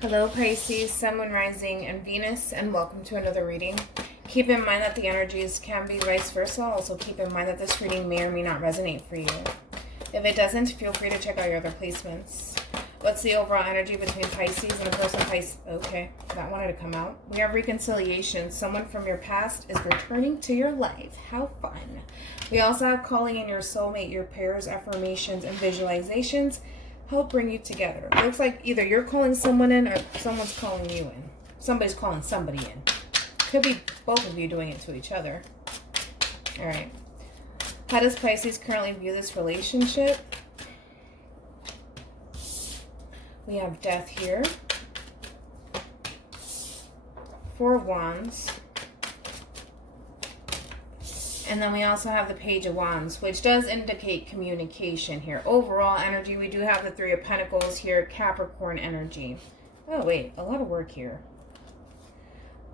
Hello Pisces, Sun, Moon, Rising, and Venus, and welcome to another reading. Keep in mind that the energies can be vice versa. Also keep in mind that this reading may or may not resonate for you. If it doesn't, feel free to check out your other placements. What's the overall energy between Pisces and the person Pisces? Okay, that wanted to come out. We have reconciliation. Someone from your past is returning to your life. How fun. We also have calling in your soulmate, your pairs, affirmations, and visualizations help bring you together. It looks like either you're calling someone in or someone's calling you in. Somebody's calling somebody in. Could be both of you doing it to each other. All right. How does Pisces currently view this relationship? We have Death here. Four of Wands. And then we also have the Page of Wands, which does indicate communication here. Overall energy, we do have the Three of Pentacles here, Capricorn energy. Oh, wait, a lot of work here.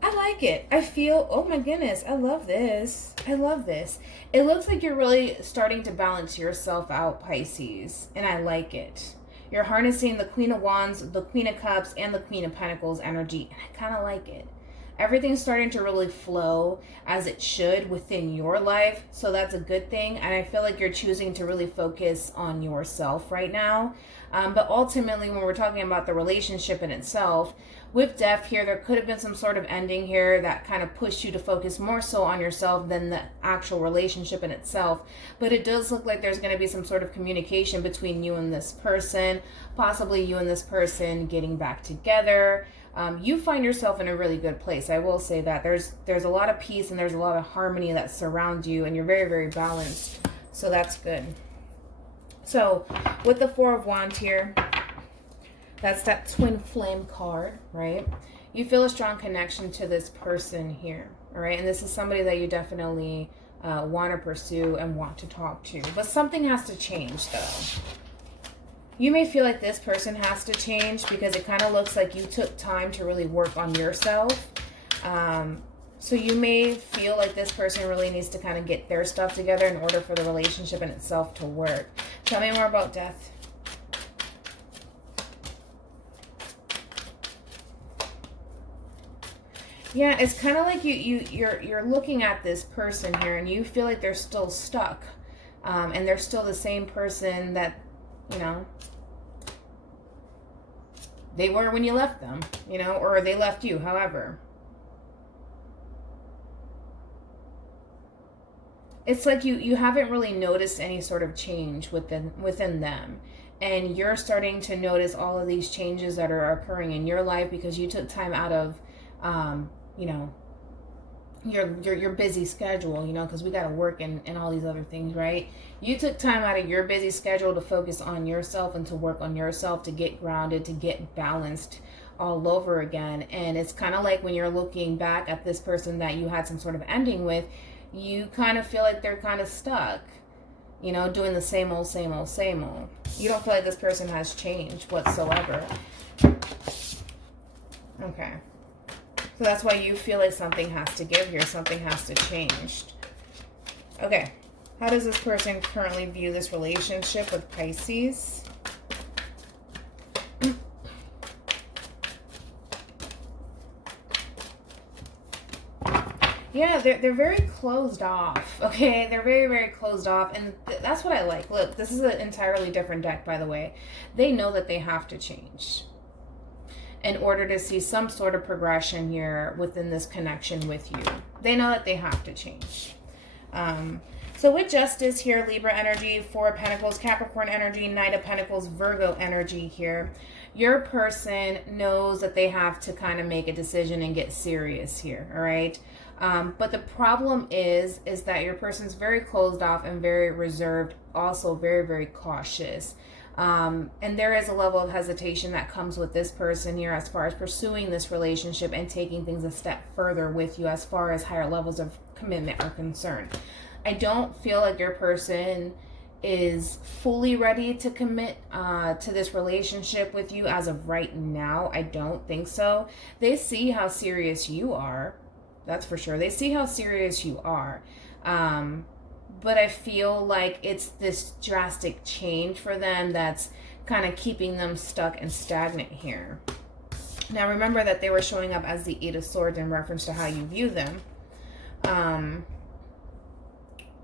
I like it. I feel, oh my goodness, I love this. I love this. It looks like you're really starting to balance yourself out, Pisces, and I like it. You're harnessing the Queen of Wands, the Queen of Cups, and the Queen of Pentacles energy, and I kind of like it. Everything's starting to really flow as it should within your life. So that's a good thing. And I feel like you're choosing to really focus on yourself right now. But ultimately, when we're talking about the relationship in itself, with Death here, there could have been some sort of ending here that kind of pushed you to focus more so on yourself than the actual relationship in itself. But it does look like there's going to be some sort of communication between you and this person, possibly you and this person getting back together. You find yourself in a really good place. I will say that there's a lot of peace and there's a lot of harmony that surrounds you, and you're very, very balanced. So that's good. So with the Four of Wands here, that's that twin flame card, right? You feel a strong connection to this person here, all right? And this is somebody that you definitely want to pursue and want to talk to. But something has to change, though. You may feel like this person has to change because it kind of looks like you took time to really work on yourself. So you may feel like this person really needs to kind of get their stuff together in order for the relationship in itself to work. Tell me more about Death. Yeah, it's kind of like you're looking at this person here and you feel like they're still stuck. And they're still the same person that, you know, they were when you left them, you know, or they left you, however. It's like you haven't really noticed any sort of change within them. And you're starting to notice all of these changes that are occurring in your life because you took time out of, you know, your busy schedule, you know, because we got to work and all these other things, right? You took time out of your busy schedule to focus on yourself and to work on yourself, to get grounded, to get balanced all over again. And it's kind of like when you're looking back at this person that you had some sort of ending with, you kind of feel like they're kind of stuck, you know, doing the same old, same old, same old. You don't feel like this person has changed whatsoever. Okay. So that's why you feel like something has to give here. Something has to change. Okay. How does this person currently view this relationship with Pisces? Yeah, they're very closed off. Okay, they're very, very closed off. And that's what I like. Look, this is an entirely different deck, by the way. They know that they have to change in order to see some sort of progression here within this connection with you. They know that they have to change. So with Justice here, Libra energy, Four of Pentacles, Capricorn energy, Knight of Pentacles, Virgo energy here, your person knows that they have to kind of make a decision and get serious here, all right? But the problem is that your person's very closed off and very reserved, also very, very cautious. And there is a level of hesitation that comes with this person here as far as pursuing this relationship and taking things a step further with you as far as higher levels of commitment are concerned. I don't feel like your person is fully ready to commit to this relationship with you as of right now. I don't think so. They see how serious you are. That's for sure. They see how serious you are. But I feel like it's this drastic change for them that's kind of keeping them stuck and stagnant here. Now remember that they were showing up as the Eight of Swords in reference to how you view them.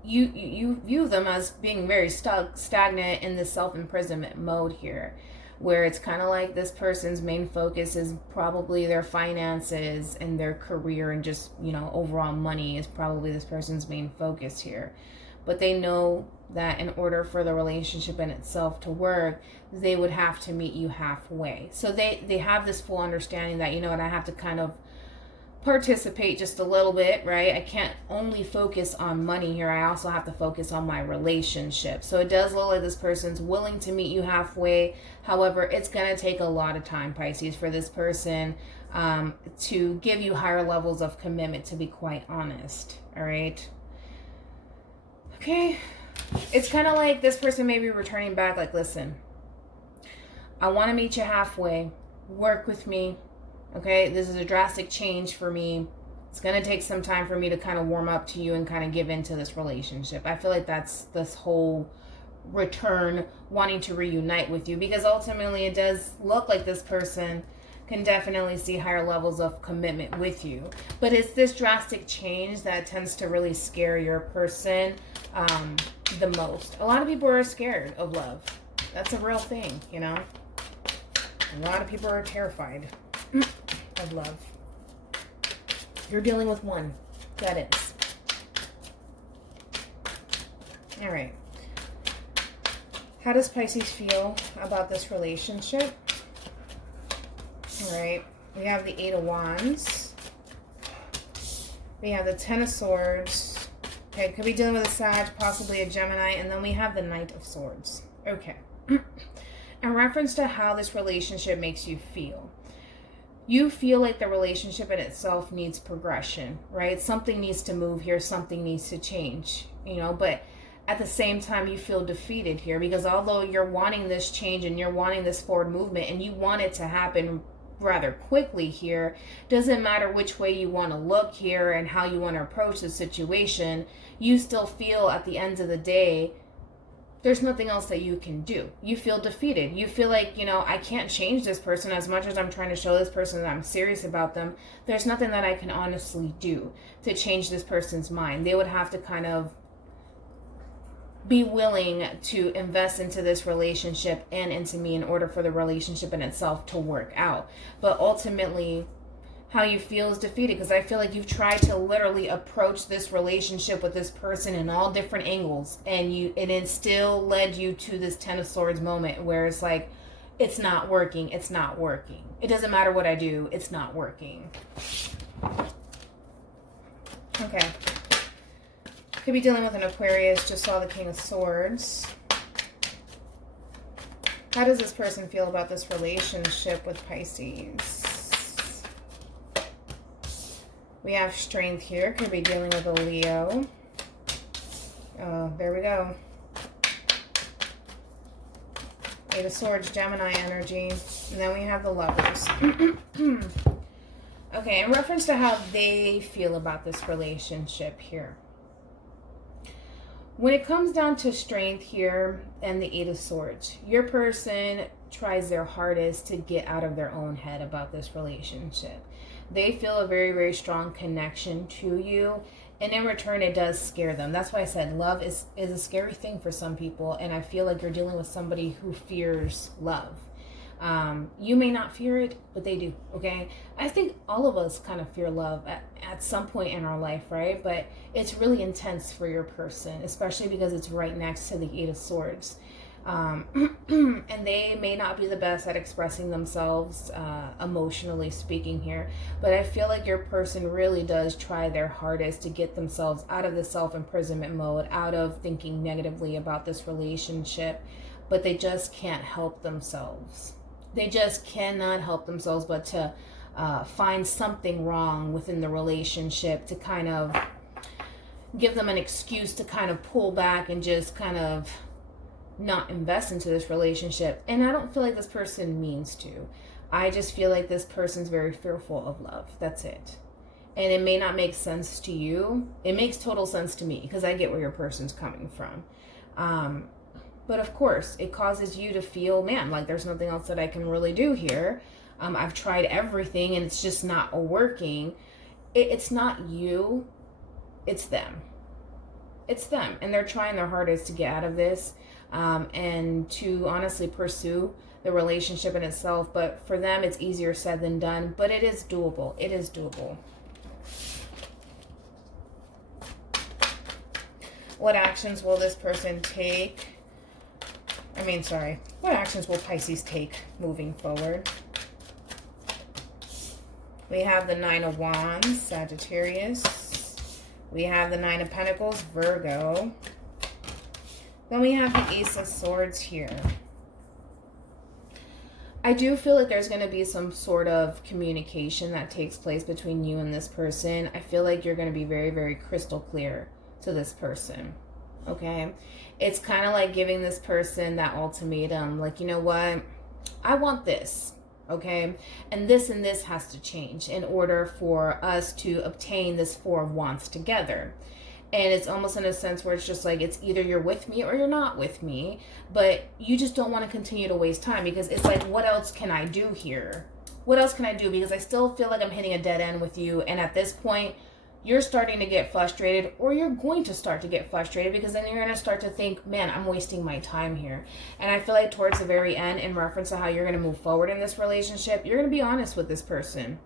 You view them as being very stagnant in this self-imprisonment mode here, where it's kind of like this person's main focus is probably their finances and their career, and just, you know, overall money is probably this person's main focus here. But they know that in order for the relationship in itself to work, they would have to meet you halfway. So they have this full understanding that, you know what, I have to kind of participate just a little bit, right? I can't only focus on money here. I also have to focus on my relationship. So it does look like this person's willing to meet you halfway. However, it's going to take a lot of time, Pisces, for this person to give you higher levels of commitment, to be quite honest. All right. Okay. It's kind of like this person may be returning back like, listen, I want to meet you halfway. Work with me. Okay, this is a drastic change for me. It's going to take some time for me to kind of warm up to you and kind of give into this relationship. I feel like that's this whole return, wanting to reunite with you, because ultimately it does look like this person can definitely see higher levels of commitment with you. But it's this drastic change that tends to really scare your person the most. A lot of people are scared of love. That's a real thing, you know. A lot of people are terrified of love. You're dealing with one. That is. All right. How does Pisces feel about this relationship? All right. We have the Eight of Wands. We have the Ten of Swords. Okay, could be dealing with a Sag, possibly a Gemini, and then we have the Knight of Swords. Okay. In reference to how this relationship makes you feel, you feel like the relationship in itself needs progression, right? Something needs to move here. Something needs to change, you know, but at the same time, you feel defeated here, because although you're wanting this change and you're wanting this forward movement and you want it to happen rather quickly here, doesn't matter which way you want to look here and how you want to approach the situation, you still feel at the end of the day there's nothing else that you can do. You feel defeated. You feel like, you know, I can't change this person as much as I'm trying to show this person that I'm serious about them. There's nothing that I can honestly do to change this person's mind. They would have to kind of be willing to invest into this relationship and into me in order for the relationship in itself to work out. But ultimately, how you feel is defeated, because I feel like you've tried to literally approach this relationship with this person in all different angles, and it still led you to this Ten of Swords moment where it's like, it's not working, it's not working. It doesn't matter what I do, it's not working. Okay. Could be dealing with an Aquarius, just saw the King of Swords. How does this person feel about this relationship with Pisces? We have Strength here. Could be dealing with a Leo. Oh, there we go. Eight of Swords, Gemini energy. And then we have the Lovers. Okay, in reference to how they feel about this relationship here. When it comes down to Strength here and the Eight of Swords, your person tries their hardest to get out of their own head about this relationship. They feel a very, very strong connection to you, and in return, it does scare them. That's why I said love is a scary thing for some people, and I feel like you're dealing with somebody who fears love. You may not fear it, but they do, okay? I think all of us kind of fear love at some point in our life, right? But it's really intense for your person, especially because it's right next to the Eight of Swords. And they may not be the best at expressing themselves, emotionally speaking here, but I feel like your person really does try their hardest to get themselves out of the self-imprisonment mode, out of thinking negatively about this relationship, but they just can't help themselves. They just cannot help themselves but to find something wrong within the relationship to kind of give them an excuse to kind of pull back and just kind of not invest into this relationship. And I don't feel like this person means to. I just feel like this person's very fearful of love. That's it. And it may not make sense to you. It makes total sense to me because I get where your person's coming from. But of course, it causes you to feel, man, like there's nothing else that I can really do here. I've tried everything and it's just not working. It's not you, it's them. It's them, and they're trying their hardest to get out of this, and to honestly pursue the relationship in itself. But for them, it's easier said than done, but it is doable. It is doable. What actions will this person take? What actions will Pisces take moving forward? We have the Nine of Wands, Sagittarius. We have the Nine of Pentacles, Virgo. Then we have the Ace of Swords here. I do feel like there's going to be some sort of communication that takes place between you and this person. I feel like you're going to be very, very crystal clear to this person. Okay? It's kind of like giving this person that ultimatum. Like, you know what? I want this. Okay, and this has to change in order for us to obtain this Four of Wands together. And it's almost in a sense where it's just like, it's either you're with me or you're not with me, but you just don't want to continue to waste time, because it's like, what else can I do here? What else can I do? Because I still feel like I'm hitting a dead end with you. And at this point, you're starting to get frustrated, or you're going to start to get frustrated, because then you're going to start to think, man, I'm wasting my time here. And I feel like towards the very end, in reference to how you're going to move forward in this relationship, you're going to be honest with this person.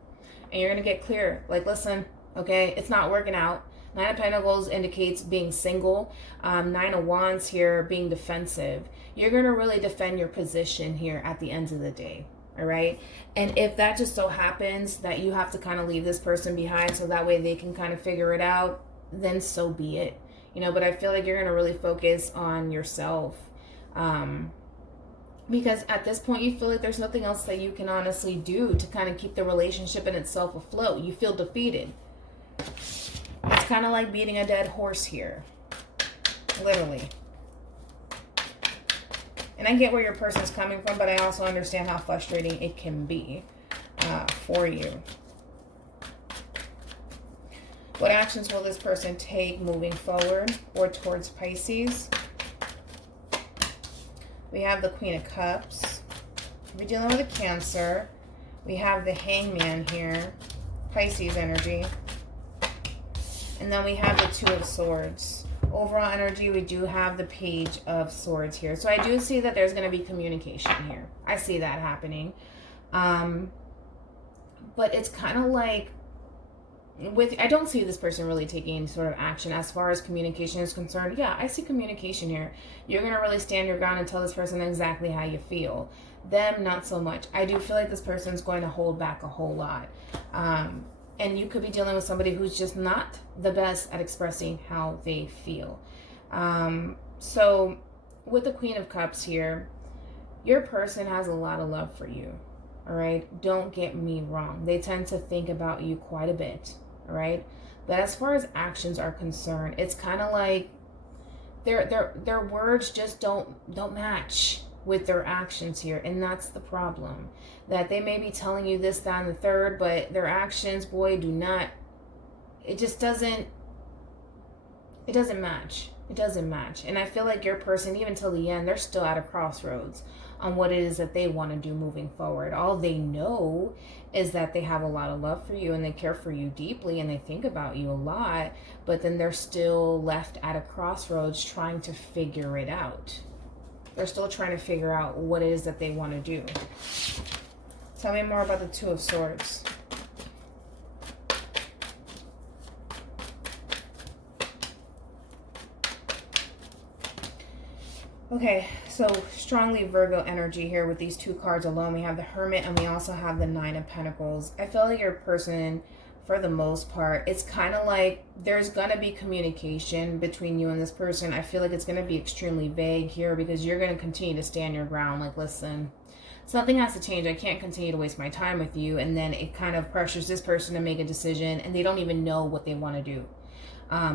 And you're going to get clear. Like, listen, okay, it's not working out. Nine of Pentacles indicates being single. Nine of Wands here being defensive. You're going to really defend your position here at the end of the day. All right. And if that just so happens that you have to kind of leave this person behind so that way they can kind of figure it out, then so be it. You know, but I feel like you're going to really focus on yourself. Because at this point, you feel like there's nothing else that you can honestly do to kind of keep the relationship in itself afloat. You feel defeated. It's kind of like beating a dead horse here. Literally. And I get where your person's coming from, but I also understand how frustrating it can be for you. What actions will this person take moving forward or towards Pisces? We have the Queen of Cups. We're dealing with a Cancer. We have the Hangman here, Pisces energy. And then we have the Two of Swords. Overall energy, we do have the Page of Swords here. So I do see that there's going to be communication here. I see that happening. But it's kind of like, I don't see this person really taking any sort of action as far as communication is concerned. Yeah, I see communication here. You're going to really stand your ground and tell this person exactly how you feel. Them, not so much. I do feel like this person's going to hold back a whole lot. And you could be dealing with somebody who's just not the best at expressing how they feel. So with the Queen of Cups here, your person has a lot of love for you. All right. Don't get me wrong. They tend to think about you quite a bit. All right. But as far as actions are concerned, it's kind of like their words just don't match with their actions here. And that's the problem. That they may be telling you this, that, and the third, but their actions, boy, do not, it just doesn't, it doesn't match. It doesn't match. And I feel like your person, even till the end, they're still at a crossroads on what it is that they want to do moving forward. All they know is that they have a lot of love for you and they care for you deeply and they think about you a lot, but then they're still left at a crossroads trying to figure it out. They're still trying to figure out what it is that they want to do. Tell me more about the Two of Swords. Okay, so strongly Virgo energy here with these two cards alone. We have the Hermit and we also have the Nine of Pentacles. I feel like your person, for the most part, it's kind of like there's going to be communication between you and this person. I feel like it's going to be extremely vague here because you're going to continue to stand your ground. Like, listen, something has to change. I can't continue to waste my time with you. And then it kind of pressures this person to make a decision and they don't even know what they want to do.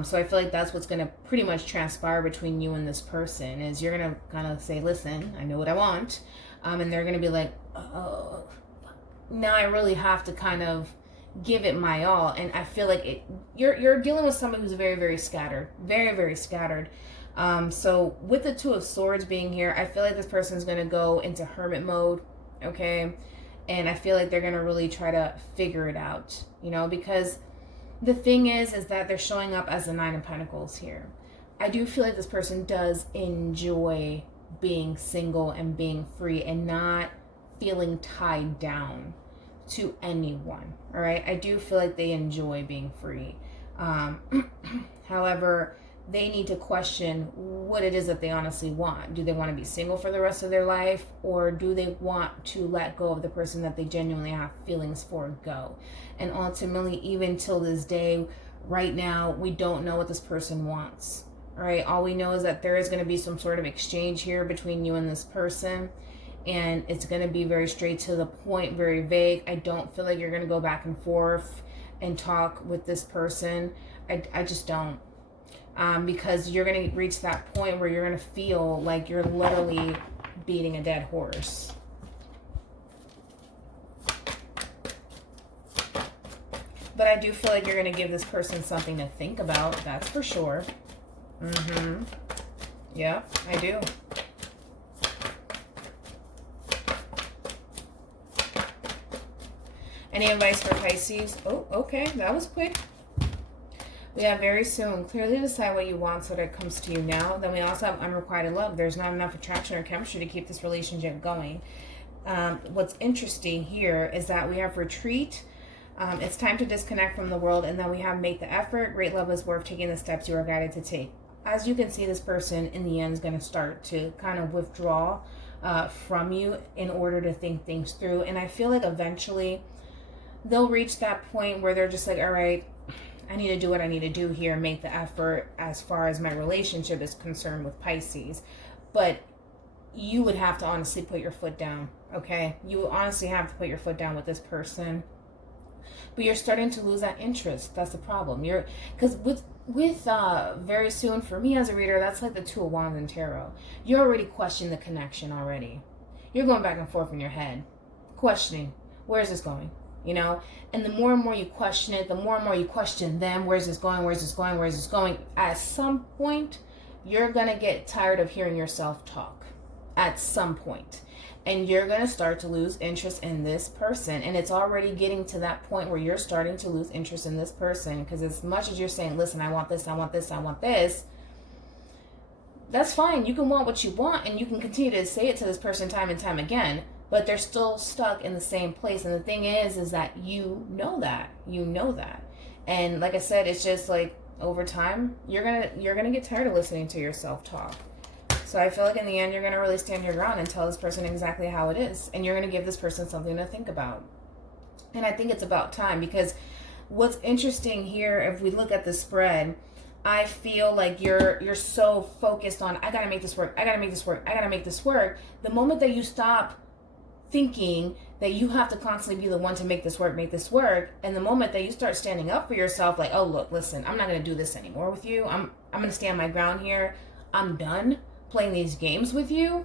So I feel like that's what's going to pretty much transpire between you and this person is you're going to kind of say, listen, I know what I want. And they're going to be like, oh, now I really have to kind of give it my all. And I feel like you're dealing with somebody who's very, very scattered, very, very scattered. So with the Two of Swords being here, I feel like this person's going to go into hermit mode. Okay. And I feel like they're going to really try to figure it out, you know, because the thing is that they're showing up as the Nine of Pentacles here. I do feel like this person does enjoy being single and being free and not feeling tied down to anyone. All right. I do feel like they enjoy being free. However, they need to question what it is that they honestly want. Do they want to be single for the rest of their life, or do they want to let go of the person that they genuinely have feelings for go? And ultimately, even till this day, right now, we don't know what this person wants. All right. All we know is that there is going to be some sort of exchange here between you and this person. And it's going to be very straight to the point, very vague. I don't feel like you're going to go back and forth and talk with this person. I just don't. Because you're going to reach that point where you're going to feel like you're literally beating a dead horse. But I do feel like you're going to give this person something to think about. That's for sure. Yeah, I do. Any advice for Pisces? Oh, okay. That was quick. We have very soon. Clearly decide what you want so that it comes to you now. Then we also have unrequited love. There's not enough attraction or chemistry to keep this relationship going. What's interesting here is that we have retreat. It's time to disconnect from the world. And then we have make the effort. Great love is worth taking the steps you are guided to take. As you can see, this person in the end is going to start to kind of withdraw from you in order to think things through. And I feel like eventually they'll reach that point where they're just like, all right, I need to do what I need to do here, make the effort as far as my relationship is concerned with Pisces. But you would have to honestly put your foot down, okay? You honestly have to put your foot down with this person. But you're starting to lose that interest. That's the problem. Because with very soon, for me as a reader, that's like the Two of Wands in tarot. You're already questioning the connection already. You're going back and forth in your head, questioning, where is this going? You know, and the more and more you question it, the more and more you question them. Where's this going? Where's this going? Where's this going? At some point, you're going to get tired of hearing yourself talk. At some point. And you're going to start to lose interest in this person. And it's already getting to that point where you're starting to lose interest in this person. Because as much as you're saying, listen, I want this, I want this, I want this. That's fine. You can want what you want. And you can continue to say it to this person time and time again. But they're still stuck in the same place. And the thing is that you know that. You know that. And like I said, it's just like over time, you're gonna get tired of listening to yourself talk. So I feel like in the end, you're gonna really stand your ground and tell this person exactly how it is. And you're gonna give this person something to think about. And I think it's about time, because what's interesting here, if we look at the spread, I feel like you're so focused on, I gotta make this work, I gotta make this work, I gotta make this work. The moment that you stop thinking that you have to constantly be the one to make this work, and the moment that you start standing up for yourself, like, oh look, listen, I'm not going to do this anymore with you, I'm going to stand my ground here, I'm done playing these games with you.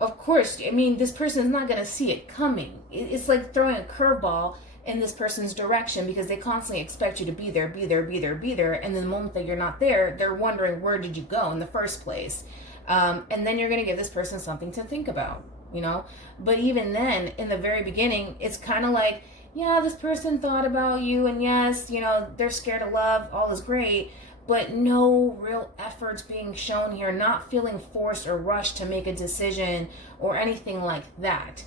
Of course, I mean, this person is not going to see it coming. It's like throwing a curveball in this person's direction, because they constantly expect you to be there, and the moment that you're not there, they're wondering, where did you go in the first place? And then you're going to give this person something to think about. You know, but even then, in the very beginning, it's kind of like, yeah, this person thought about you, and yes, you know, they're scared of love, all is great, but no real efforts being shown here, not feeling forced or rushed to make a decision or anything like that.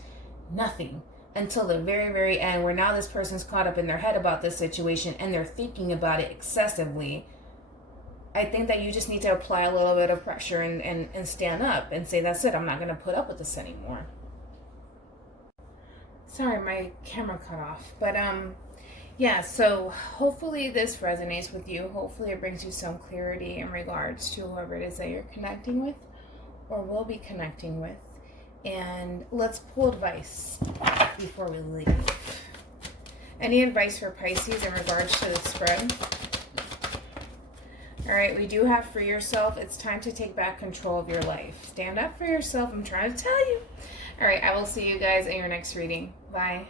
Nothing until the very, very end, where now this person's caught up in their head about this situation and they're thinking about it excessively. I think that you just need to apply a little bit of pressure and stand up and say, that's it, I'm not going to put up with this anymore. Sorry, my camera cut off. But yeah, so hopefully this resonates with you. Hopefully it brings you some clarity in regards to whoever it is that you're connecting with or will be connecting with. And let's pull advice before we leave. Any advice for Pisces in regards to the spread? All right, we do have free yourself. It's time to take back control of your life. Stand up for yourself. I'm trying to tell you. All right, I will see you guys in your next reading. Bye.